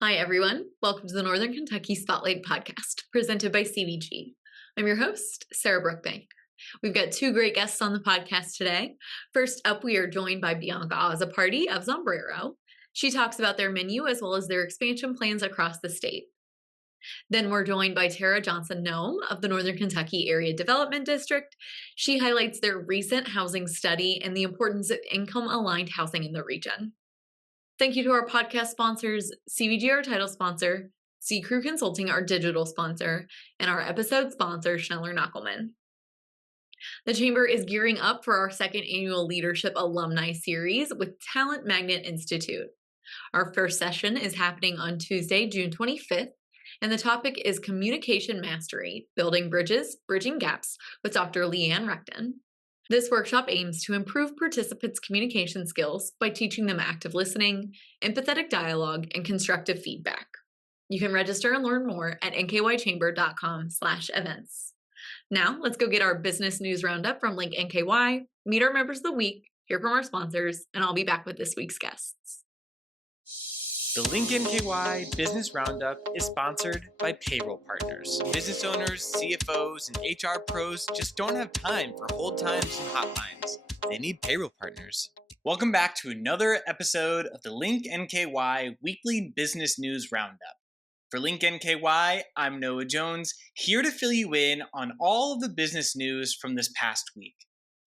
Hi, everyone. Welcome to the Northern Kentucky Spotlight Podcast, presented by CVG. I'm your host, Sarah Brookbank. We've got two great guests on the podcast today. First up, we are joined by Bianca Azzopardi of Zambrero. She talks about their menu as well as their expansion plans across the state. Then we're joined by Johnson-Noem of the Northern Kentucky Area Development District. She highlights their recent housing study and the importance of income-aligned housing in the region. Thank you to our podcast sponsors, CVG, our title sponsor, C Crew Consulting, our digital sponsor, and our episode sponsor, Schneller-Knockelman. The Chamber is gearing up for our second annual Leadership Alumni Series with Talent Magnet Institute. Our first session is happening on Tuesday, June 25th, and the topic is Communication Mastery, Building Bridges, Bridging Gaps with Dr. Leanne Recton. This workshop aims to improve participants' communication skills by teaching them active listening, empathetic dialogue, and constructive feedback. You can register and learn more at nkychamber.com/events. Now, let's go get our business news roundup from Link NKY, meet our members of the week, hear from our sponsors, and I'll be back with this week's guests. The Link NKY Business Roundup is sponsored by Payroll Partners. Business owners, CFOs, and HR pros just don't have time for hold times and hotlines. They need Payroll Partners. Welcome back to another episode of the Link NKY Weekly Business News Roundup. For Link NKY, I'm Noah Jones, here to fill you in on all of the business news from this past week.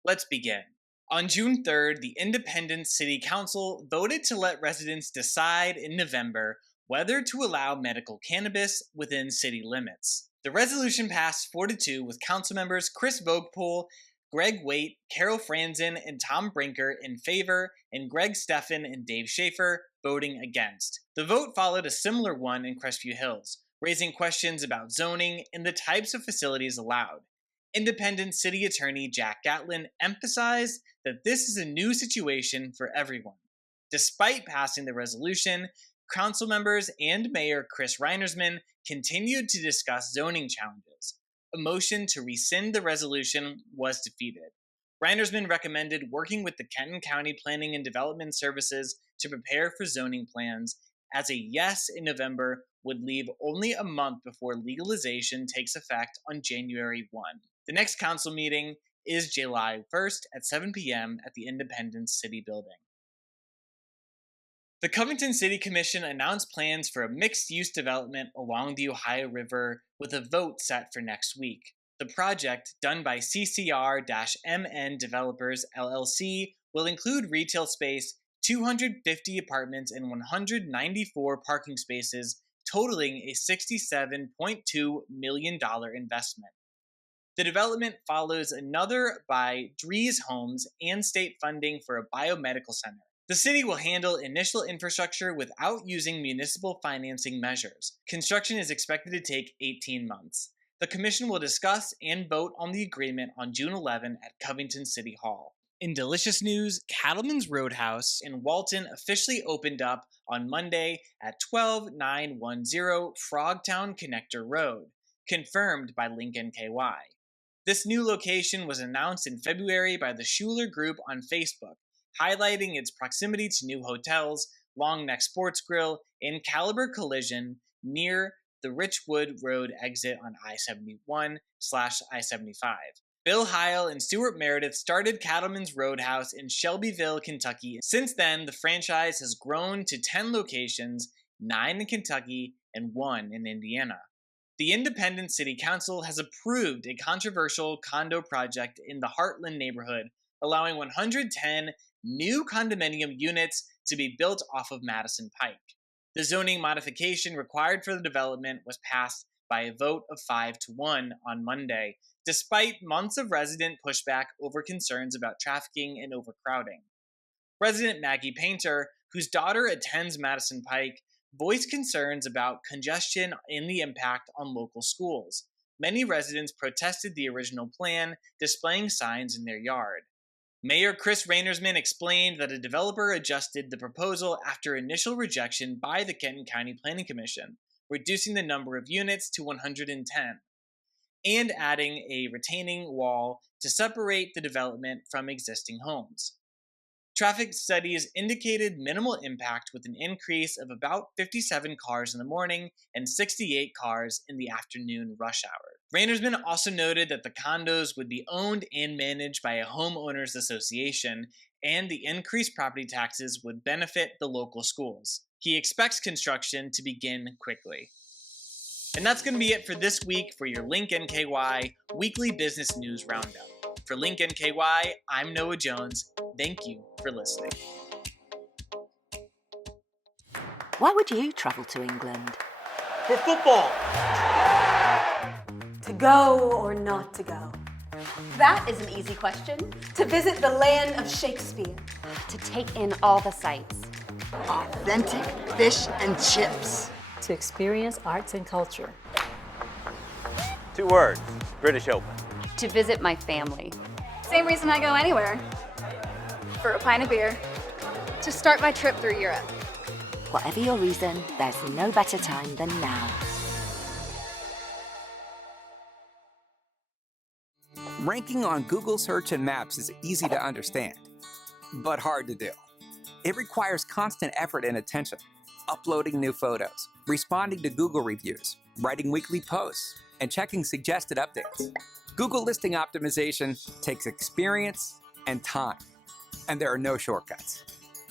Let's begin. On June 3rd, the Independence City Council voted to let residents decide in November whether to allow medical cannabis within city limits. The resolution passed 4-2 with council members Chris Vogpool, Greg Waite, Carol Franzen, and Tom Brinker in favor, and Greg Steffen and Dave Schaefer voting against. The vote followed a similar one in Crestview Hills, raising questions about zoning and the types of facilities allowed. Independent City Attorney Jack Gatlin emphasized that this is a new situation for everyone. Despite passing the resolution, council members and Mayor Chris Reinersman continued to discuss zoning challenges. A motion to rescind the resolution was defeated. Reinersman recommended working with the Kenton County Planning and Development Services to prepare for zoning plans, as a yes in November would leave only a month before legalization takes effect on January 1. The next council meeting is July 1st at 7 p.m. at the Independence City Building. The Covington City Commission announced plans for a mixed-use development along the Ohio River with a vote set for next week. The project, done by CCR-MN Developers LLC, will include retail space, 250 apartments, and 194 parking spaces, totaling a $67.2 million investment. The development follows another by Dries Homes and state funding for a biomedical center. The city will handle initial infrastructure without using municipal financing measures. Construction is expected to take 18 months. The commission will discuss and vote on the agreement on June 11 at Covington City Hall. In delicious news, Cattleman's Roadhouse in Walton officially opened up on Monday at 12910 Frogtown Connector Road, confirmed by Link NKY. This new location was announced in February by the Schuler Group on Facebook, highlighting its proximity to new hotels, Long Neck Sports Grill, and Caliber Collision near the Richwood Road exit on I-71/I-75. Bill Heil and Stuart Meredith started Cattleman's Roadhouse in Shelbyville, Kentucky. Since then, the franchise has grown to 10 locations, 9 in Kentucky and 1 in Indiana. The Independent City Council has approved a controversial condo project in the Heartland neighborhood, allowing 110 new condominium units to be built off of Madison Pike. The zoning modification required for the development was passed by a vote of 5-1 on Monday, despite months of resident pushback over concerns about trafficking and overcrowding. Resident Maggie Painter, whose daughter attends Madison Pike, voiced concerns about congestion and the impact on local schools. Many residents protested the original plan, displaying signs in their yard. Mayor Chris Reinersman explained that a developer adjusted the proposal after initial rejection by the Kenton County Planning Commission, reducing the number of units to 110, and adding a retaining wall to separate the development from existing homes. Traffic studies indicated minimal impact with an increase of about 57 cars in the morning and 68 cars in the afternoon rush hour. Rainersman also noted that the condos would be owned and managed by a homeowners association, and the increased property taxes would benefit the local schools. He expects construction to begin quickly. And that's going to be it for this week for your Link NKY Weekly Business News Roundup. For Link NKY, I'm Noah Jones. Thank you for listening. Why would you travel to England? For football. To go or not to go? That is an easy question. To visit the land of Shakespeare. To take in all the sights. Authentic fish and chips. To experience arts and culture. 2 words, British Open. To visit my family. Same reason I go anywhere. For a pint of beer. To start my trip through Europe. Whatever your reason, there's no better time than now. Ranking on Google Search and Maps is easy to understand, but hard to do. It requires constant effort and attention. Uploading new photos, responding to Google reviews, writing weekly posts, and checking suggested updates. Google listing optimization takes experience and time, and there are no shortcuts.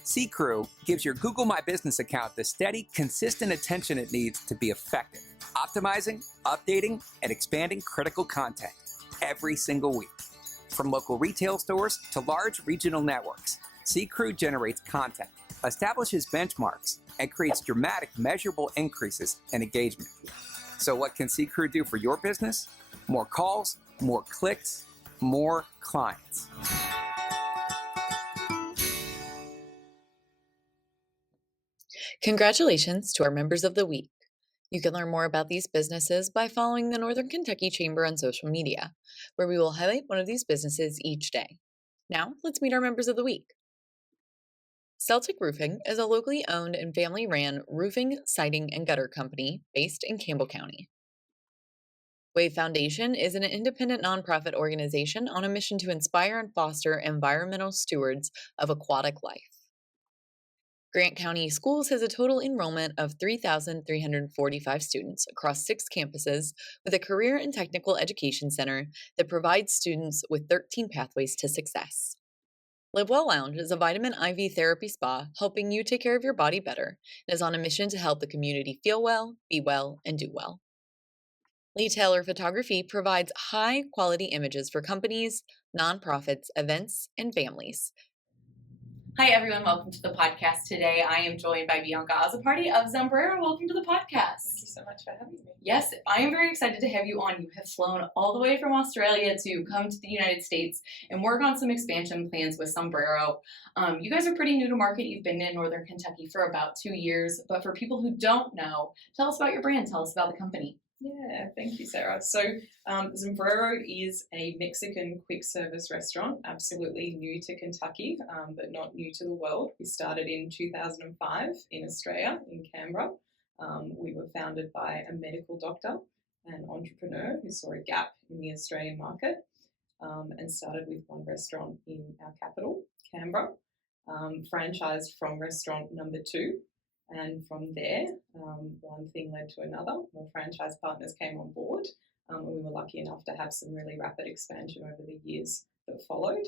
C-Crew gives your Google My Business account the steady, consistent attention it needs to be effective, optimizing, updating, and expanding critical content every single week. From local retail stores to large regional networks, C-Crew generates content, establishes benchmarks, and creates dramatic, measurable increases in engagement. So what can C-Crew do for your business? More calls, more clicks, more clients. Congratulations to our members of the week. You can learn more about these businesses by following the Northern Kentucky Chamber on social media, where we will highlight one of these businesses each day. Now, let's meet our members of the week. Celtic Roofing is a locally owned and family-ran roofing, siding, and gutter company based in Campbell County. Wave Foundation is an independent nonprofit organization on a mission to inspire and foster environmental stewards of aquatic life. Grant County Schools has a total enrollment of 3,345 students across 6 campuses with a career and technical education center that provides students with 13 pathways to success. Live Well Lounge is a vitamin IV therapy spa helping you take care of your body better and is on a mission to help the community feel well, be well, and do well. Lee Taylor Photography provides high-quality images for companies, nonprofits, events, and families. Hi, everyone. Welcome to the podcast today. I am joined by Bianca Azzopardi of Zambrero. Welcome to the podcast. Thank you so much for having me. Yes, I am very excited to have you on. You have flown all the way from Australia to come to the United States and work on some expansion plans with Zambrero. You guys are pretty new to market. You've been in Northern Kentucky for about 2 years. But for people who don't know, tell us about your brand. Tell us about the company. Yeah, thank you, Sarah. So Zambrero is a Mexican quick service restaurant, absolutely new to Kentucky, but not new to the world. We started in 2005 in Australia, in Canberra. We were founded by a medical doctor and entrepreneur who saw a gap in the Australian market and started with one restaurant in our capital, Canberra, franchised from restaurant number 2. And from there, one thing led to another. More franchise partners came on board, and we were lucky enough to have some really rapid expansion over the years that followed.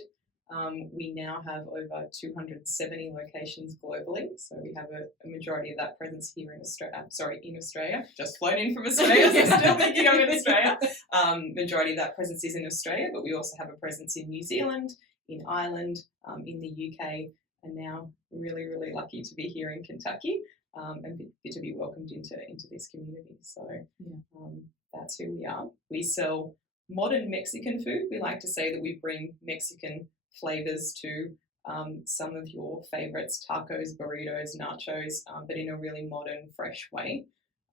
We now have over 270 locations globally, so we have a majority of that presence here in Australia. Just flown in from Australia, so still thinking I'm in Australia. Majority of that presence is in Australia, but we also have a presence in New Zealand, in Ireland, in the UK, and now really, really lucky to be here in Kentucky and to be welcomed into this community. So that's who we are. We sell modern Mexican food. We like to say that we bring Mexican flavors to some of your favorites, tacos, burritos, nachos, but in a really modern, fresh way.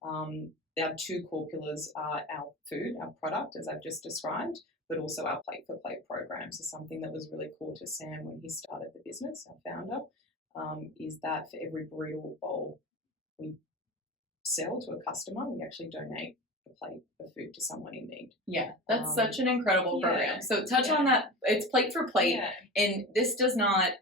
Our 2 core pillars are our food, our product, as I've just described, but also our Plate for Plate program. So something that was really cool to Sam when he started the business, our founder, is that for every burrito or bowl we sell to a customer, we actually donate a plate of food to someone in need. Yeah, that's such an incredible program. So touch on that. It's Plate for Plate, and this does not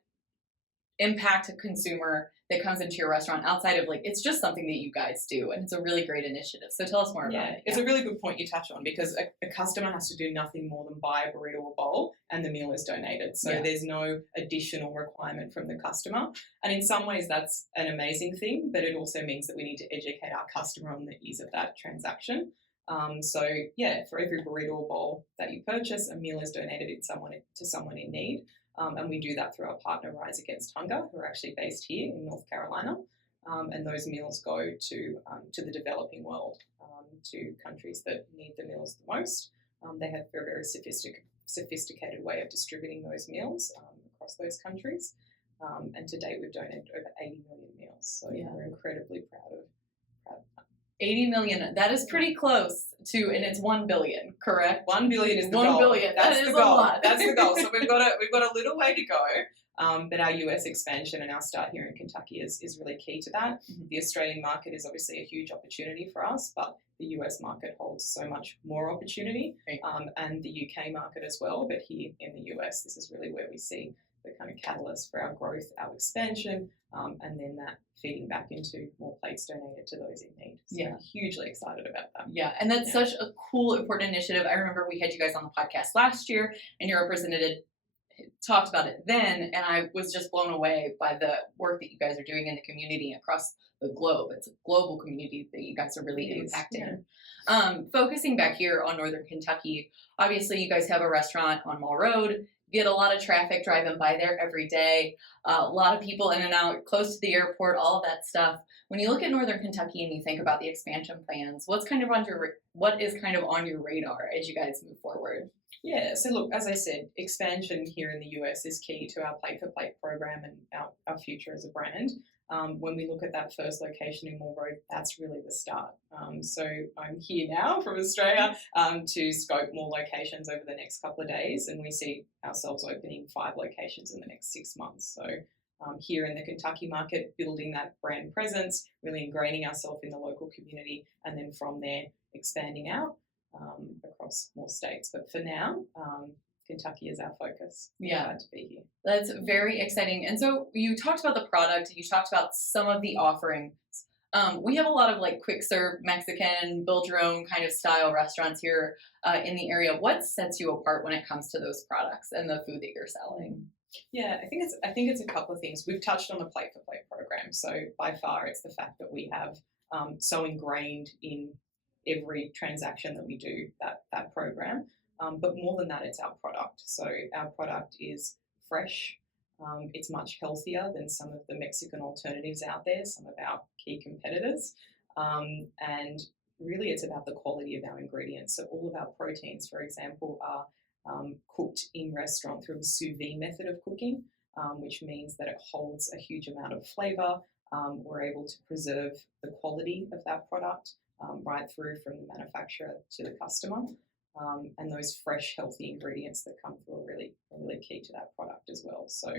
impact a consumer that comes into your restaurant outside of like, it's just something that you guys do, and it's a really great initiative. So tell us more about it. It's a really good point you touch on, because a customer has to do nothing more than buy a burrito or bowl, and the meal is donated. So there's no additional requirement from the customer. And in some ways that's an amazing thing, but it also means that we need to educate our customer on the ease of that transaction. So for every burrito or bowl that you purchase, a meal is donated to someone in need. And we do that through our partner Rise Against Hunger, who are actually based here in North Carolina. And those meals go to the developing world, to countries that need the meals the most. They have a very sophisticated way of distributing those meals across those countries. And to date, we've donated over 80 million meals. So we're incredibly proud of that. 80 million, that is pretty close to, and it's 1 billion, correct? 1 billion is the goal. 1 billion, That's that the is goal. a lot. That's the goal. So we've got a little way to go, but our US expansion and our start here in Kentucky is really key to that. Mm-hmm. The Australian market is obviously a huge opportunity for us, but the US market holds so much more opportunity, and the UK market as well. But here in the US, this is really where we see the kind of catalyst for our growth, our expansion, and then that feeding back into more plates donated to those in need. So I'm hugely excited about that. Yeah, and that's such a cool, important initiative. I remember we had you guys on the podcast last year, and your representative talked about it then, and I was just blown away by the work that you guys are doing in the community across the globe. It's a global community that you guys are really impacting. Focusing back here on Northern Kentucky, obviously you guys have a restaurant on Mall Road. Get a lot of traffic driving by there every day. A lot of people in and out, close to the airport, all of that stuff. When you look at Northern Kentucky and you think about the expansion plans, what is kind of on your radar as you guys move forward? Yeah, so look, as I said, expansion here in the US is key to our Plate for Plate program and our future as a brand. When we look at that first location in Mall Road, that's really the start. So I'm here now from Australia to scope more locations over the next couple of days, and we see ourselves opening 5 locations in the next 6 months. So here in the Kentucky market, building that brand presence, really ingraining ourselves in the local community, and then from there expanding out across more states. But for now, Kentucky is our focus. Yeah. Glad to be here. That's very exciting. And so you talked about the product, you talked about some of the offerings. We have a lot of like quick serve Mexican, build your own kind of style restaurants here in the area. What sets you apart when it comes to those products and the food that you're selling? Yeah, I think it's a couple of things. We've touched on the Plate for Plate program. So by far it's the fact that we have so ingrained in every transaction that we do that program. But more than that, it's our product. So our product is fresh. It's much healthier than some of the Mexican alternatives out there, some of our key competitors. And really it's about the quality of our ingredients. So all of our proteins, for example, are cooked in restaurant through a sous vide method of cooking, which means that it holds a huge amount of flavour. We're able to preserve the quality of that product right through from the manufacturer to the customer. And those fresh, healthy ingredients that come through are really key to that product as well. So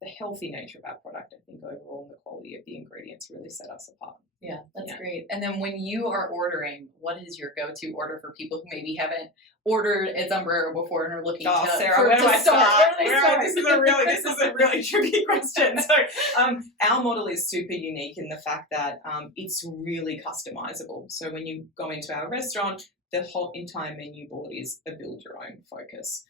the healthy nature of our product, I think overall, and the quality of the ingredients really set us apart. Yeah, that's great. And then when you are ordering, what is your go-to order for people who maybe haven't ordered at Zambrero before and are looking to Sarah, where do I start? This is a really tricky question. So our model is super unique in the fact that it's really customizable. So when you go into our restaurant, the whole entire menu board is a build your own focus.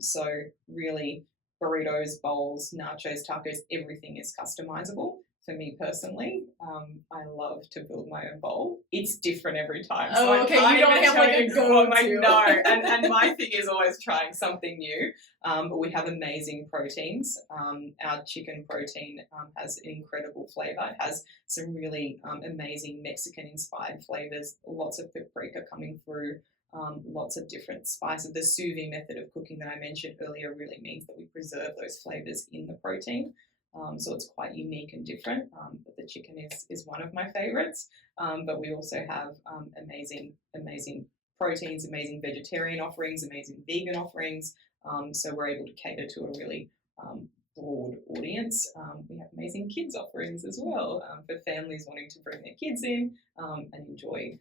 So really burritos, bowls, nachos, tacos, everything is customizable. For me personally, I love to build my own bowl. It's different every time. So you don't have like a go-to. No, and my thing is always trying something new. But we have amazing proteins. Our chicken protein has an incredible flavour. It has some really amazing Mexican-inspired flavours, lots of paprika coming through, lots of different spices. The sous vide method of cooking that I mentioned earlier really means that we preserve those flavours in the protein. So it's quite unique and different, but the chicken is one of my favourites. But we also have amazing proteins, amazing vegetarian offerings, amazing vegan offerings. So we're able to cater to a really broad audience. We have amazing kids offerings as well for families wanting to bring their kids in and enjoy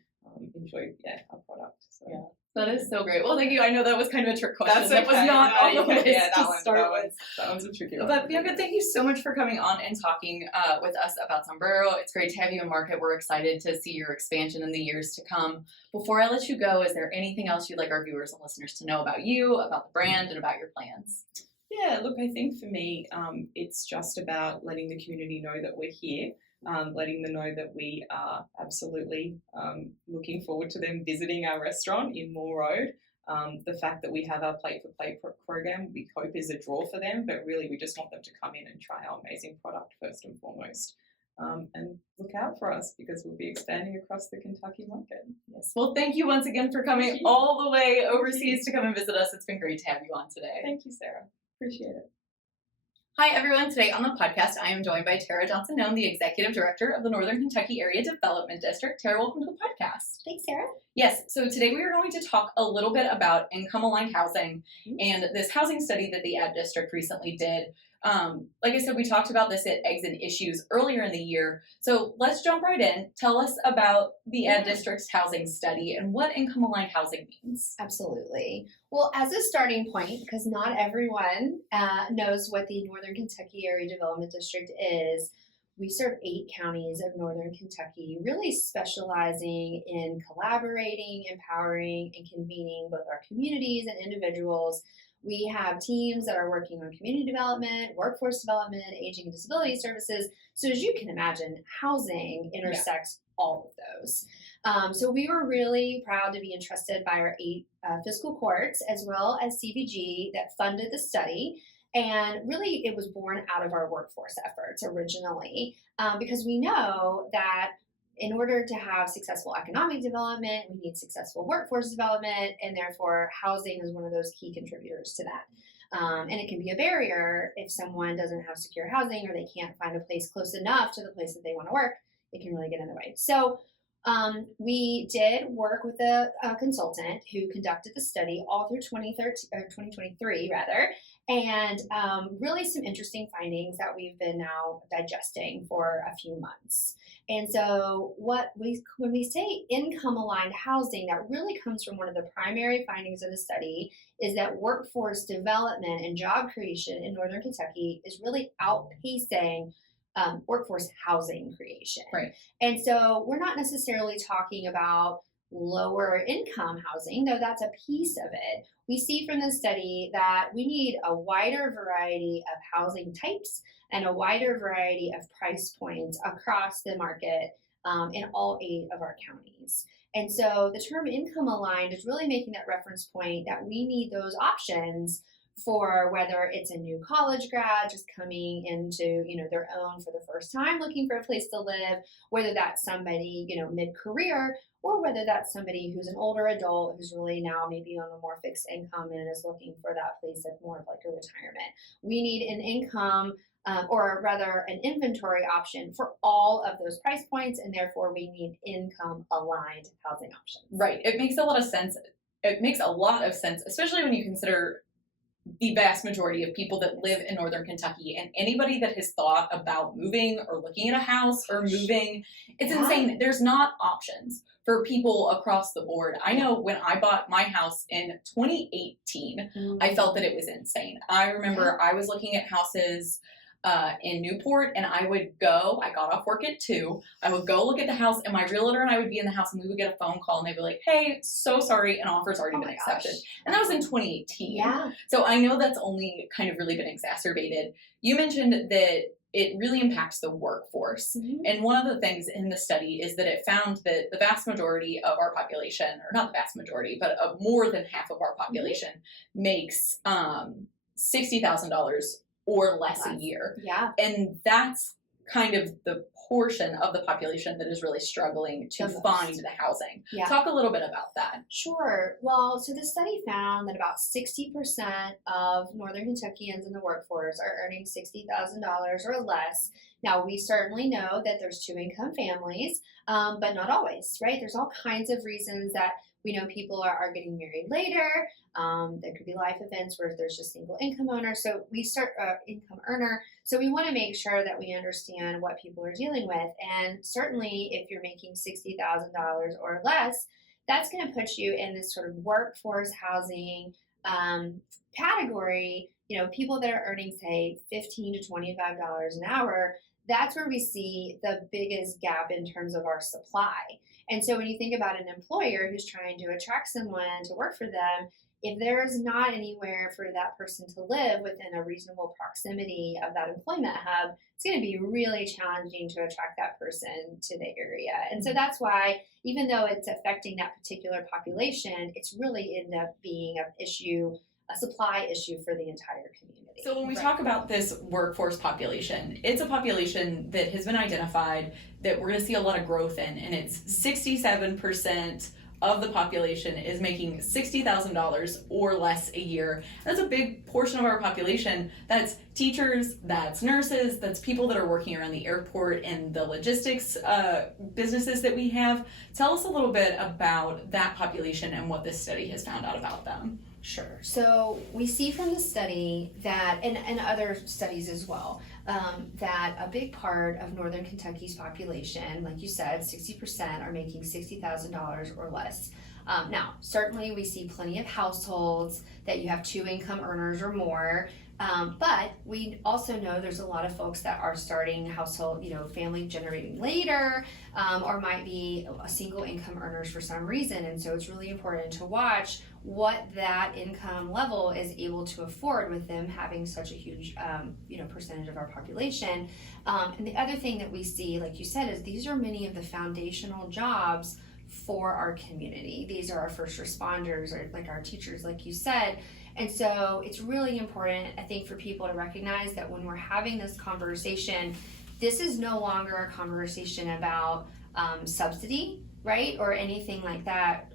enjoy our product. So. Yeah. That is so great. Well, thank you. I know that was kind of a trick question. That's That was okay. not on the list to start with. That one's a tricky one. But Bianca, thank you so much for coming on and talking with us about Zambrero. It's great to have you in market. We're excited to see your expansion in the years to come. Before I let you go, is there anything else you'd like our viewers and listeners to know about you, about the brand, and about your plans? Yeah, look, I think for me, it's just about letting the community know that we're here. Letting them know that we are absolutely looking forward to them visiting our restaurant in Moore Road. The fact that we have our Plate for Plate program, we hope is a draw for them, but really we just want them to come in and try our amazing product first and foremost. And look out for us because we'll be expanding across the Kentucky market. Yes. Well, thank you once again for coming all the way overseas to come and visit us. It's been great to have you on today. Thank you, Sarah. Appreciate it. Hi, everyone. Today on the podcast, I am joined by Tara Johnson-Noem, the Executive Director of the Northern Kentucky Area Development District. Tara, welcome to the podcast. Thanks, Sarah. Yes, so today we are going to talk a little bit about income-aligned housing and this housing study that the ADD District recently did. Like I said, we talked about this at Eggs and Issues earlier in the year. So let's jump right in. Tell us about the ADD District's housing study and what income-aligned housing means. Absolutely. Well, as a starting point, because not everyone knows what the Northern Kentucky Area Development District is, we serve 8 counties of Northern Kentucky, really specializing in collaborating, empowering, and convening both our communities and individuals. We have teams that are working on community development, workforce development, aging and disability services. So as you can imagine, housing intersects all of those. So we were really proud to be entrusted by our 8 fiscal courts as well as CVG that funded the study. And really it was born out of our workforce efforts originally because we know that in order to have successful economic development, we need successful workforce development, and therefore housing is one of those key contributors to that. And it can be a barrier if someone doesn't have secure housing or they can't find a place close enough to the place that they want to work. It can really get in the way. So we did work with a consultant who conducted the study all through 2023, and really some interesting findings that we've been now digesting for a few months. And so when we say income-aligned housing, that really comes from one of the primary findings of the study is that workforce development and job creation in Northern Kentucky is really outpacing workforce housing creation. Right. And so we're not necessarily talking about lower income housing, though that's a piece of it. We see from the study that we need a wider variety of housing types and a wider variety of price points across the market in all 8 of our counties. And so the term income aligned is really making that reference point that we need those options for whether it's a new college grad just coming into, their own for the first time, looking for a place to live, whether that's somebody, mid-career, or whether that's somebody who's an older adult who's really now maybe on a more fixed income and is looking for that place that's more of like a retirement. We need an income or rather an inventory option for all of those price points, and therefore we need income-aligned housing options. Right. It makes a lot of sense. It makes a lot of sense, especially when you consider the vast majority of people that live in Northern Kentucky and anybody that has thought about moving or looking at a house or moving, it's insane. There's not options for people across the board. I know when I bought my house in 2018, I felt that it was insane. I remember I was looking at houses in Newport, and I got off work at 2, I would go look at the house, and my realtor and I would be in the house, and we would get a phone call, and they'd be like, hey, so sorry, an offer's already been accepted. And that was in 2018. Yeah. So I know that's only kind of really been exacerbated. You mentioned that it really impacts the workforce. And one of the things in the study is that it found that the vast majority of our population, or not the vast majority, but more than half of our population makes $60,000 or less a year. Yeah. And that's kind of the portion of the population that is really struggling to find the housing. Yeah. Talk a little bit about that. Sure. Well, so the study found that about 60% of Northern Kentuckians in the workforce are earning $60,000 or less. Now, we certainly know that there's two-income families, but not always, right? There's all kinds of reasons that we know people are getting married later. There could be life events where there's just single income owner. So we start income earner. So we want to make sure that we understand what people are dealing with. And certainly if you're making $60,000 or less, that's going to put you in this sort of workforce housing category. You know, people that are earning, say, $15 to $25 an hour, that's where we see the biggest gap in terms of our supply. And so when you think about an employer who's trying to attract someone to work for them, if there's not anywhere for that person to live within a reasonable proximity of that employment hub, it's going to be really challenging to attract that person to the area. And so that's why, even though it's affecting that particular population, it's really ended up being an issue, a supply issue for the entire community. So when we talk about this workforce population, it's a population that has been identified that we're going to see a lot of growth in, and it's 67% of the population is making $60,000 or less a year. That's a big portion of our population. That's teachers, that's nurses, that's people that are working around the airport and the logistics businesses that we have. Tell us a little bit about that population and what this study has found out about them. Sure. So we see from the study that, and other studies as well, that a big part of Northern Kentucky's population, like you said, 60% are making $60,000 or less. Now, certainly we see plenty of households that you have two income earners or more, but we also know there's a lot of folks that are starting household, family generating later, or might be single income earners for some reason. And so it's really important to watch what that income level is able to afford with them having such a huge, percentage of our population. And the other thing that we see, like you said, is these are many of the foundational jobs for our community. These are our first responders, or like our teachers, like you said. And so it's really important, I think, for people to recognize that when we're having this conversation, this is no longer a conversation about subsidy, right, or anything like that.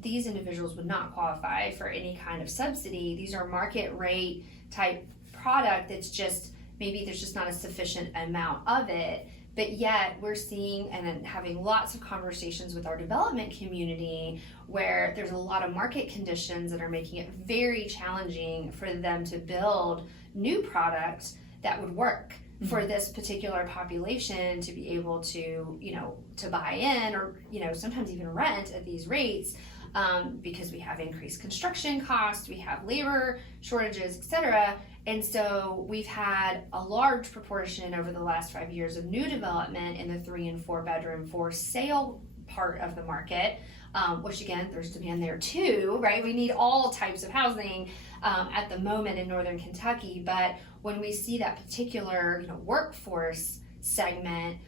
These individuals would not qualify for any kind of subsidy. These are market rate type product that's just, maybe there's just not a sufficient amount of it. But yet we're seeing and having lots of conversations with our development community where there's a lot of market conditions that are making it very challenging for them to build new products that would work for this particular population to be able to, to buy in or, sometimes even rent at these rates, because we have increased construction costs, we have labor shortages, etc. And so we've had a large proportion over the last 5 years of new development in the 3 and 4 bedroom for sale part of the market, which again, there's demand there too, right? We need all types of housing at the moment in Northern Kentucky, but when we see that particular workforce segment,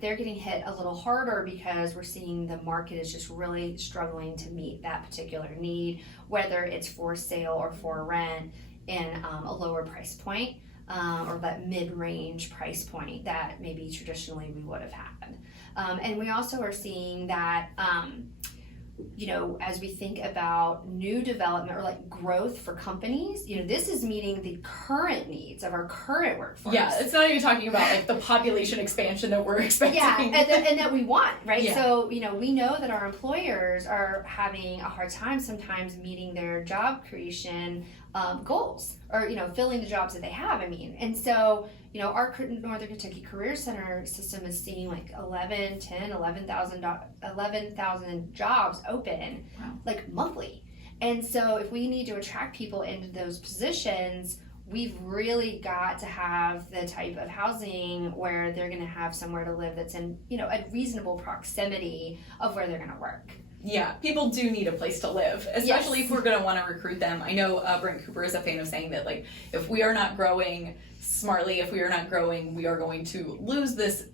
they're getting hit a little harder because we're seeing the market is just really struggling to meet that particular need, whether it's for sale or for rent in a lower price point, or that mid-range price point that maybe traditionally we would have had. And we also are seeing that, as we think about new development or like growth for companies, this is meeting the current needs of our current workforce. Yeah, it's not even talking about like the population expansion that we're expecting. Yeah, and that we want, right? Yeah. So, we know that our employers are having a hard time sometimes meeting their job creation goals or, filling the jobs that they have, And so, our Northern Kentucky Career Center system is seeing like 11,000 jobs open, like monthly. And so if we need to attract people into those positions, we've really got to have the type of housing where they're going to have somewhere to live that's in, a reasonable proximity of where they're going to work. Yeah, people do need a place to live, especially if we're going to want to recruit them. I know Brent Cooper is a fan of saying that, like, if we are not growing smartly, if we are not growing, we are going to lose this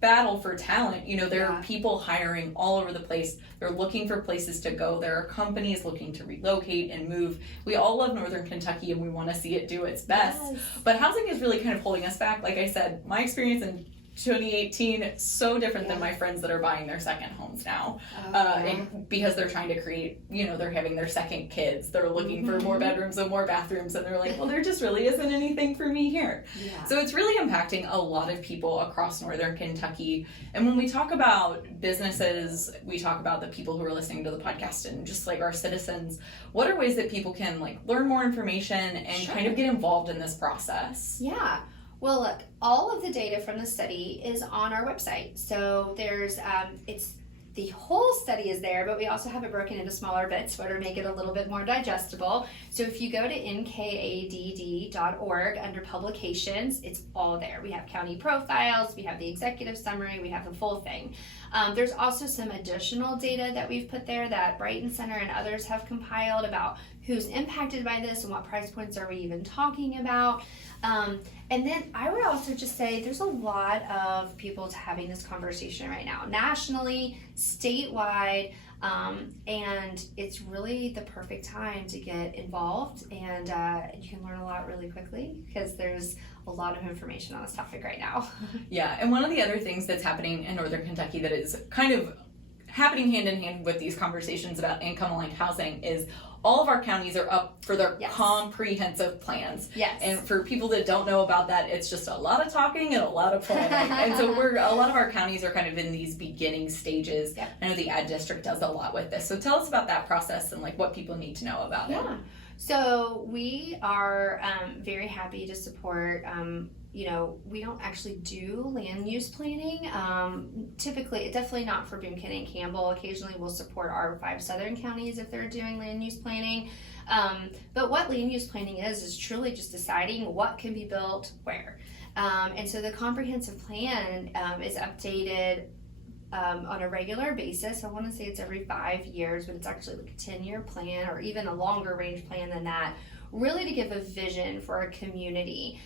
battle for talent. There are people hiring all over the place. They're looking for places to go. There are companies looking to relocate and move. We all love Northern Kentucky and we want to see it do its best. Yes. But housing is really kind of holding us back. Like I said, my experience in 2018, so different than my friends that are buying their second homes now. And because they're trying to create, they're having their second kids, they're looking for more bedrooms and more bathrooms, and they're like, well, there just really isn't anything for me here. So it's really impacting a lot of people across Northern Kentucky. And when we talk about businesses, we talk about the people who are listening to the podcast and just like our citizens, what are ways that people can like learn more information and kind of get involved in this process? Yeah. Well, look, all of the data from the study is on our website. So there's, the whole study is there, but we also have it broken into smaller bits to make it a little bit more digestible. So if you go to NKADD.org under publications, it's all there. We have county profiles, we have the executive summary, we have the full thing. There's also some additional data that we've put there that Brighton Center and others have compiled about who's impacted by this and what price points are we even talking about. And then I would also just say there's a lot of people having this conversation right now, nationally, statewide, and it's really the perfect time to get involved, and you can learn a lot really quickly because there's a lot of information on this topic right now. Yeah, and one of the other things that's happening in Northern Kentucky that is kind of happening hand in hand with these conversations about income-aligned housing is all of our counties are up for their comprehensive plans. Yes. And for people that don't know about that, it's just a lot of talking and a lot of planning. And so a lot of our counties are kind of in these beginning stages. Yep. I know the AD district does a lot with this. So tell us about that process and like what people need to know about it. So we are very happy to support, we don't actually do land use planning. Typically, definitely not for Boone County and Campbell. Occasionally we'll support our 5 southern counties if they're doing land use planning. But what land use planning is truly just deciding what can be built where. And so the comprehensive plan is updated on a regular basis. I want to say it's every 5 years, but it's actually like a 10-year plan or even a longer range plan than that, really to give a vision for a community.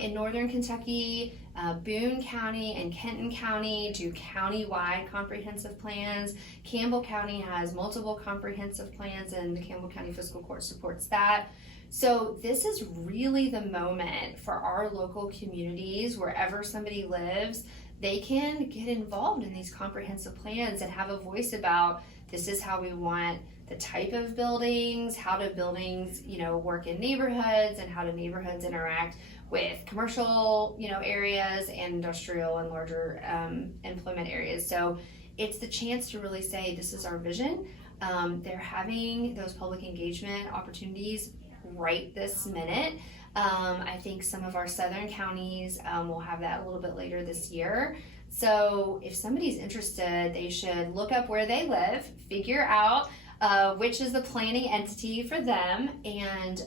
In Northern Kentucky, Boone County and Kenton County do county-wide comprehensive plans. Campbell County has multiple comprehensive plans, and the Campbell County Fiscal Court supports that. So this is really the moment for our local communities, wherever somebody lives, they can get involved in these comprehensive plans and have a voice about this is how we want the type of buildings, how do buildings, work in neighborhoods, and how do neighborhoods interact with commercial, areas and industrial and larger employment areas. So it's the chance to really say this is our vision. They're having those public engagement opportunities right this minute. I think some of our southern counties will have that a little bit later this year. So if somebody's interested, they should look up where they live, figure out which is the planning entity for them, and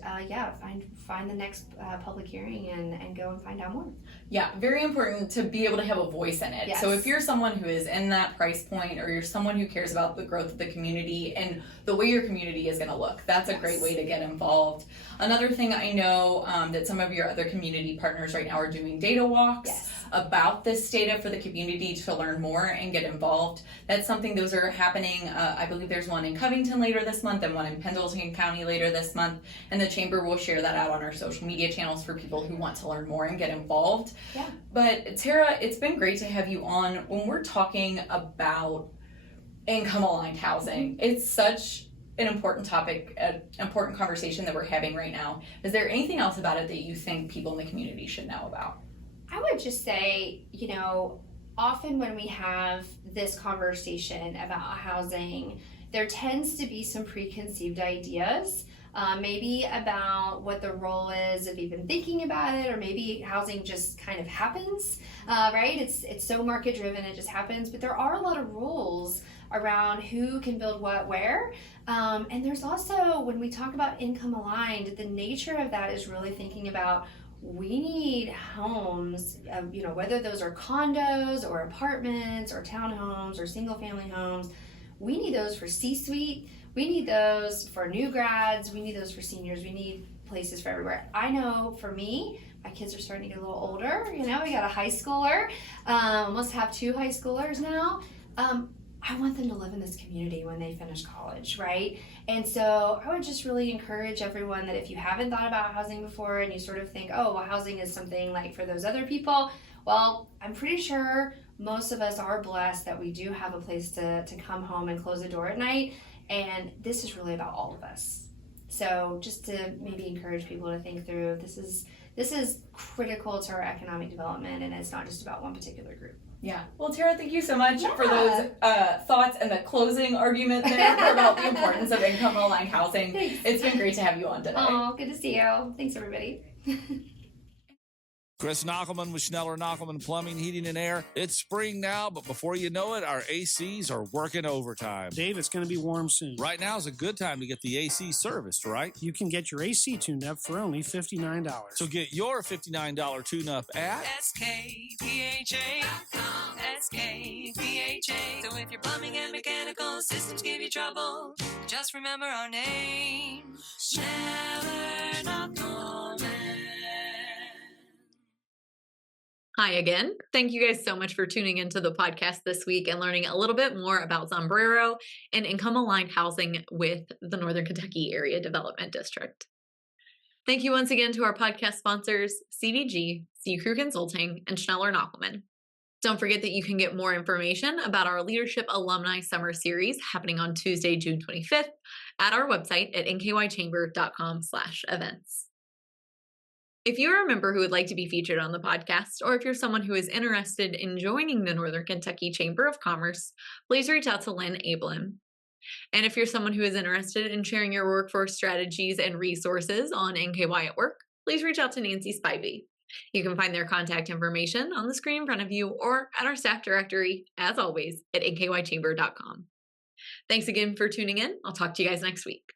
find the next public hearing and go and find out more. Yeah, very important to be able to have a voice in it. Yes. So if you're someone who is in that price point, or you're someone who cares about the growth of the community and the way your community is going to look, that's a great way to get involved. Another thing I know that some of your other community partners right now are doing data walks about this data for the community to learn more and get involved. That's something, those are happening. I believe there's one in Covington later this month and one in Pendleton County later this month. And the Chamber will share that out on our social media channels for people who want to learn more and get involved. Yeah. But Tara, it's been great to have you on. When we're talking about income-aligned housing, it's such an important topic, an important conversation that we're having right now. Is there anything else about it that you think people in the community should know about? I would just say, often when we have this conversation about housing, there tends to be some preconceived ideas, maybe about what the role is of even thinking about it, or maybe housing just kind of happens, right? It's so market driven, it just happens. But there are a lot of rules around who can build what where. And there's also, when we talk about income aligned, the nature of that is really thinking about we need homes, whether those are condos or apartments or townhomes or single family homes. We need those for C-suite. We need those for new grads. We need those for seniors. We need places for everywhere. I know for me, my kids are starting to get a little older. We got a high schooler, almost have 2 high schoolers now. I want them to live in this community when they finish college, right? And so I would just really encourage everyone that if you haven't thought about housing before and you sort of think, oh, well, housing is something like for those other people, Well, I'm pretty sure most of us are blessed that we do have a place to come home and close the door at night. And this is really about all of us. So just to maybe encourage people to think through, this is critical to our economic development, and it's not just about one particular group. Yeah. Well, Tara, thank you so much for those thoughts and the closing argument there about the importance of income-aligned housing. Thanks. It's been great to have you on today. Oh, good to see you. Thanks, everybody. Chris Knockelman with Schneller Knockelman Plumbing, Heating, and Air. It's spring now, but before you know it, our ACs are working overtime. Dave, it's going to be warm soon. Right now is a good time to get the AC serviced, right? You can get your AC tuned up for only $59. So get your $59 tune-up at SKPHA.com. SKPHA. So if your plumbing and mechanical systems give you trouble, just remember our name. Schneller Knockelman. Hi again. Thank you guys so much for tuning into the podcast this week and learning a little bit more about Zambrero and income-aligned housing with the Northern Kentucky Area Development District. Thank you once again to our podcast sponsors, CVG, C Crew Consulting, and Schneller Knockelman. Don't forget that you can get more information about our Leadership Alumni Summer Series happening on Tuesday, June 25th at our website at nkychamber.com/events. If you're a member who would like to be featured on the podcast, or if you're someone who is interested in joining the Northern Kentucky Chamber of Commerce, please reach out to Lynn Abelin. And if you're someone who is interested in sharing your workforce strategies and resources on NKY at Work, please reach out to Nancy Spivey. You can find their contact information on the screen in front of you or at our staff directory, as always, at nkychamber.com. Thanks again for tuning in. I'll talk to you guys next week.